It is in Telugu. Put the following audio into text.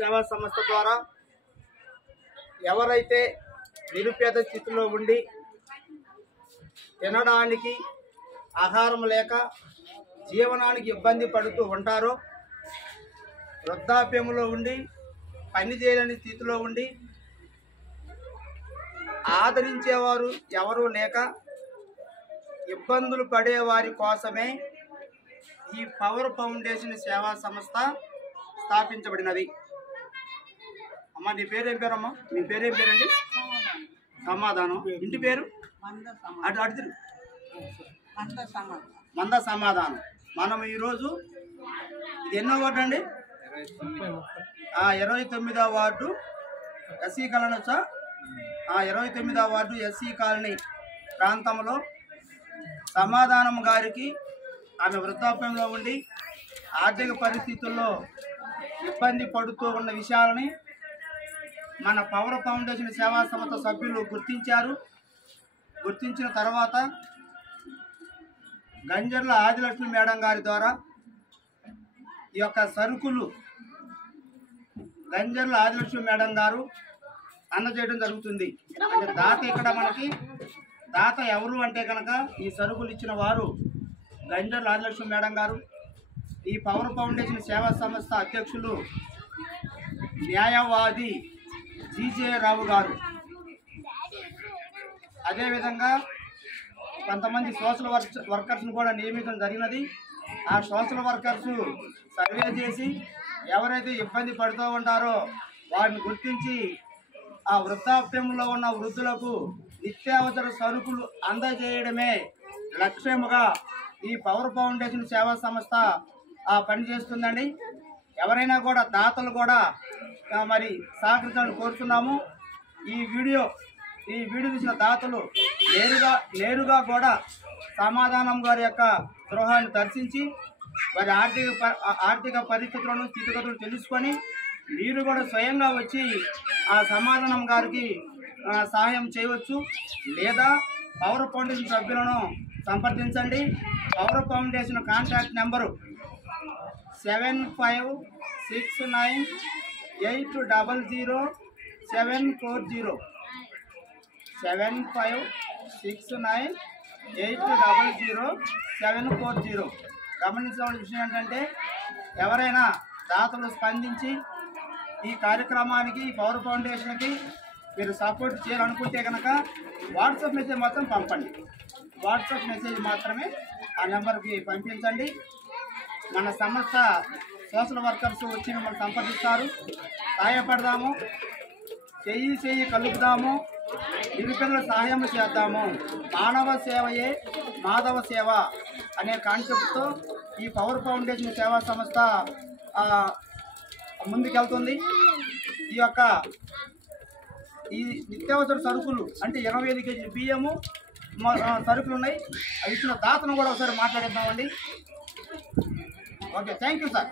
సేవా సంస్థ ద్వారా ఎవరైతే నిరుపేద స్థితిలో ఉండి తినడానికి ఆహారం లేక జీవనానికి ఇబ్బంది పడుతూ ఉంటారో, వృద్ధాప్యంలో ఉండి పని చేయలేని స్థితిలో ఉండి ఆదరించేవారు ఎవరూ లేక ఇబ్బందులు పడే వారి కోసమే ఈ పవర్ ఫౌండేషన్ సేవా సంస్థ స్థాపించబడినది. అమ్మ, నీ పేరేం పేరమ్మా? మీ పేరేం పేరండి? సమాధానం. ఇంటి పేరు? అటు అటు మంద సమాధానం. మనం ఈరోజు ఇది ఎన్నో వార్డు అండి? 29వ వార్డు ఎస్సీ కాలనీ. 29వ వార్డు ఎస్సీ కాలనీ ప్రాంతంలో సమాధానం గారికి ఆమె వృద్ధాప్యంలో ఉండి ఆర్థిక పరిస్థితుల్లో ఇబ్బంది పడుతూ ఉన్న విషయాలని మన పవర్ ఫౌండేషన్ సేవా సంస్థ సభ్యులు గుర్తించారు. గుర్తించిన తర్వాత గంజర్ల ఆదిలక్ష్మి మేడం గారి ద్వారా ఈ యొక్క సరుకులు గంజర్ల ఆదిలక్ష్మి మేడం గారు అందజేయడం జరుగుతుంది. అంటే దాత ఇక్కడ మనకి దాత ఎవరు అంటే కనుక ఈ సరుకులు ఇచ్చిన వారు గంజర్ల ఆదిలక్ష్మి మేడం గారు. ఈ పవర్ ఫౌండేషన్ సేవా సంస్థ అధ్యక్షులు న్యాయవాది జీజే రావు గారు. అదేవిధంగా కొంతమంది సోషల్ వర్కర్స్ను కూడా నియమించడం జరిగినది. ఆ సోషల్ వర్కర్స్ సర్వే చేసి ఎవరైతే ఇబ్బంది పడుతూ ఉంటారో వారిని గుర్తించి ఆ వృద్ధాప్యంలో ఉన్న వృద్ధులకు నిత్యావసర సరుకులు అందజేయడమే లక్ష్యముగా ఈ పవర్ ఫౌండేషన్ సేవా సంస్థ పనిచేస్తుందండి. ఎవరైనా కూడా దాతలు కూడా మరి సహకరించాలని కోరుతున్నాము. ఈ వీడియో చూసిన దాతలు నేరుగా కూడా సమాధానం గారి యొక్క గృహాన్ని దర్శించి వారి ఆర్థిక పరిస్థితులను స్థితిగతులను తెలుసుకొని మీరు కూడా స్వయంగా వచ్చి ఆ సమాధానం గారికి సహాయం చేయవచ్చు. లేదా పవర్ ఫౌండేషన్ సభ్యులను సంప్రదించండి. Power foundation contact number 7569800740 7569800740. గమనించవలసిన విషయం ఏంటంటే ఎవరైనా దాతలు స్పందించి ఈ కార్యక్రమానికి పవర్ ఫౌండేషన్కి మీరు సపోర్ట్ చేయాలనుకుంటే కనుక వాట్సాప్ మెసేజ్ మాత్రం పంపండి. వాట్సాప్ మెసేజ్ మాత్రమే ఆ నెంబర్కి పంపించండి. మన సంస్థ సోషల్ వర్కర్స్ వచ్చి మిమ్మల్ని సంప్రదిస్తారు. సహాయపడదాము, చెయ్యి కలుపుదాము, నిరుపేదల సహాయం చేద్దాము. మానవ సేవయే మాధవ సేవ అనే కాన్సెప్ట్తో ఈ పవర్ ఫౌండేషన్ సేవా సంస్థ ముందుకెళ్తుంది. ఈ నిత్యావసర సరుకులు అంటే 25 కేజీల బియ్యము సరుకులు ఉన్నాయి. అవి ఇచ్చిన దాతను కూడా ఒకసారి మాట్లాడిద్దామండి. Okay, thank you sir.